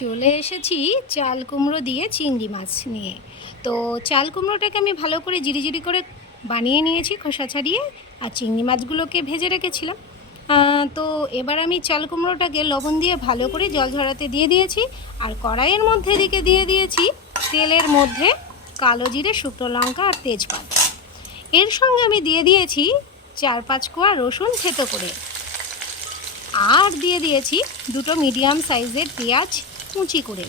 চলে এসেছি চাল কুমড়ো দিয়ে চিংড়ি মাছ নিয়ে। তো চাল কুমড়োটাকে আমি ভালো করে জিরি জিরি করে বানিয়ে নিয়েছি খোসা ছাড়িয়ে, আর চিংড়ি মাছগুলোকে ভেজে রেখেছিলাম। তো এবার আমি চাল কুমড়োটাকে লবণ দিয়ে ভালো করে জল ঝরাতে দিয়ে দিয়েছি, আর কড়াইয়ের মধ্যে দিকে দিয়ে দিয়েছি তেলের মধ্যে কালো জিরে, শুকনো লঙ্কা আর তেজপাত। এর সঙ্গে আমি দিয়ে দিয়েছি চার পাঁচ কোয়া রসুন থেতো করে। আর দিয়ে দিয়েছি দুটো মিডিয়াম সাইজের পেঁয়াজ কুচি করে।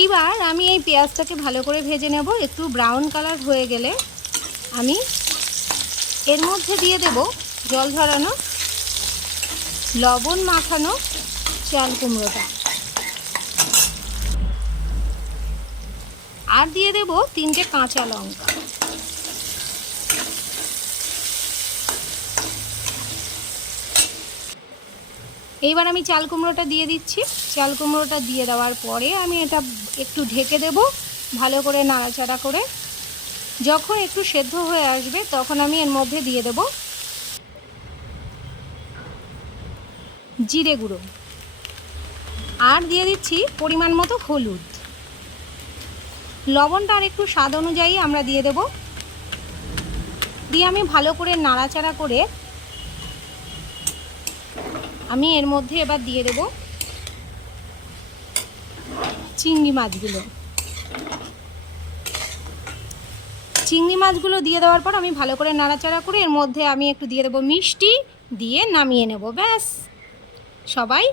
এইবার আমি এই পেঁয়াজটাকে ভালো করে ভেজে নেব, একটু ব্রাউন কালার হয়ে গেলে আমি এর মধ্যে দিয়ে দেব জল ঝরানো, লবণ মাখানো, চাল কুমড়োটা। আর দিয়ে দেব তিনটে কাঁচা লঙ্কা। এইবার আমি চাল কুমড়োটা দিয়ে দিচ্ছি। চাল কুমড়োটা দিয়ে দেওয়ার পরে আমি এটা একটু ঢেকে দেব, ভালো করে নাড়াচাড়া করে। যখন একটু সেদ্ধ হয়ে আসবে, তখন আমি এর মধ্যে দিয়ে দেব জিরে গুঁড়ো। আর দিয়ে দিচ্ছি পরিমাণ মতো হলুদ। লবণটা আর একটু স্বাদ অনুযায়ী আমরা দিয়ে দেব। দিয়ে আমি ভালো করে নাড়াচাড়া করে আমি এর মধ্যে এবার দিয়ে দেব চিংড়ি মাছগুলো। চিংড়ি মাছগুলো দিয়ে দেওয়ার পর আমি ভালো করে নাড়াচাড়া করে এর মধ্যে আমি একটু দিয়ে দেবো মিষ্টি, দিয়ে নামিয়ে নেব, ব্যাস। সবাই